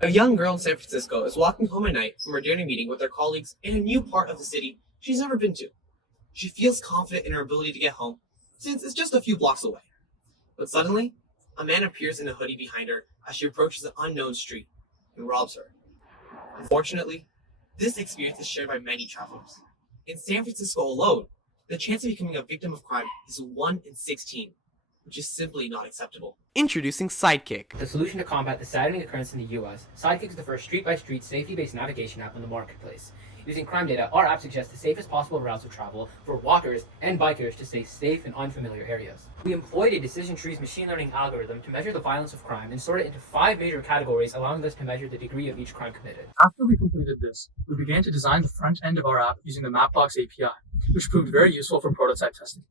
A young girl in San Francisco is walking home at night from her dinner meeting with her colleagues in a new part of the city she's never been to. She feels confident in her ability to get home, since it's just a few blocks away. But suddenly, a man appears in a hoodie behind her as she approaches an unknown street and robs her. Unfortunately, this experience is shared by many travelers. In San Francisco alone, the chance of becoming a victim of crime is 1 in 16, which is simply not acceptable. Introducing Sidekick. The solution to combat the saddening occurrence in the US, Sidekick is the first street-by-street, safety-based navigation app on the marketplace. Using crime data, our app suggests the safest possible routes of travel for walkers and bikers to stay safe in unfamiliar areas. We employed a decision tree's machine learning algorithm to measure the violence of crime and sort it into 5 major categories, allowing us to measure the degree of each crime committed. After we completed this, we began to design the front end of our app using the Mapbox API, which proved very useful for prototype testing.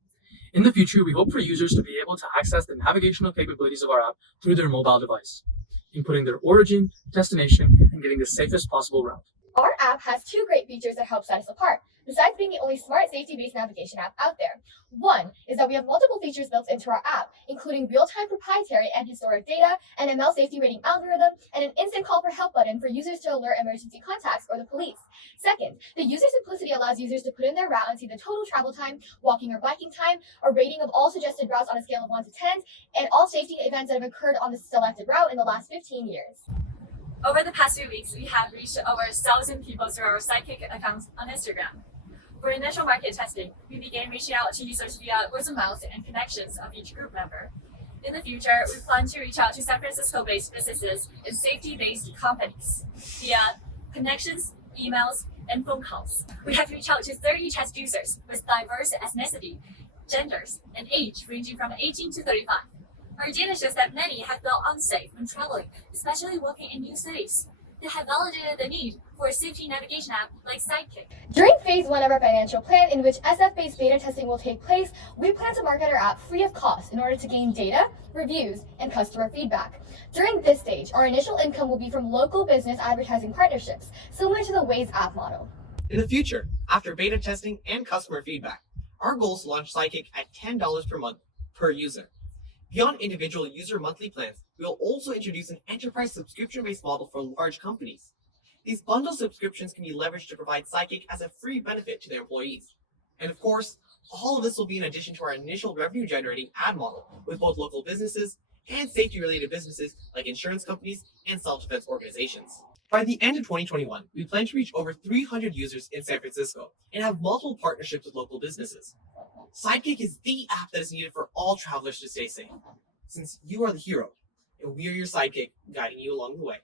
In the future, we hope for users to be able to access the navigational capabilities of our app through their mobile device, inputting their origin, destination, and getting the safest possible route. Our app has two great features that help set us apart, besides being the only smart safety-based navigation app out there. One is that we have multiple features built into our app, including real-time proprietary and historic data, an ML safety rating algorithm, and an instant call for help button for users to alert emergency contacts or the police. Second, the user simplicity allows users to put in their route and see the total travel time, walking or biking time, a rating of all suggested routes on a scale of 1 to 10, and all safety events that have occurred on the selected route in the last 15 years. Over the past few weeks, we have reached over 1,000 people through our Sidekick accounts on Instagram. For initial market testing, we began reaching out to users via word of mouth and connections of each group member. In the future, we plan to reach out to San Francisco-based businesses and safety-based companies via connections, emails, and phone calls. We have reached out to 30 test users with diverse ethnicity, genders, and age ranging from 18 to 35. Our data shows that many have felt unsafe when traveling, especially walking in new cities. They have validated the need for a safety navigation app like Sidekick. During phase 1 of our financial plan, in which SF-based beta testing will take place, we plan to market our app free of cost in order to gain data, reviews, and customer feedback. During this stage, our initial income will be from local business advertising partnerships, similar to the Waze app model. In the future, after beta testing and customer feedback, our goal is to launch Sidekick at $10 per month per user. Beyond individual user monthly plans, we will also introduce an enterprise subscription-based model for large companies. These bundle subscriptions can be leveraged to provide Sidekick as a free benefit to their employees. And of course, all of this will be in addition to our initial revenue-generating ad model with both local businesses and safety-related businesses like insurance companies and self-defense organizations. By the end of 2021, we plan to reach over 300 users in San Francisco and have multiple partnerships with local businesses. Sidekick is the app that is needed for all travelers to stay safe, since you are the hero, and we are your sidekick guiding you along the way.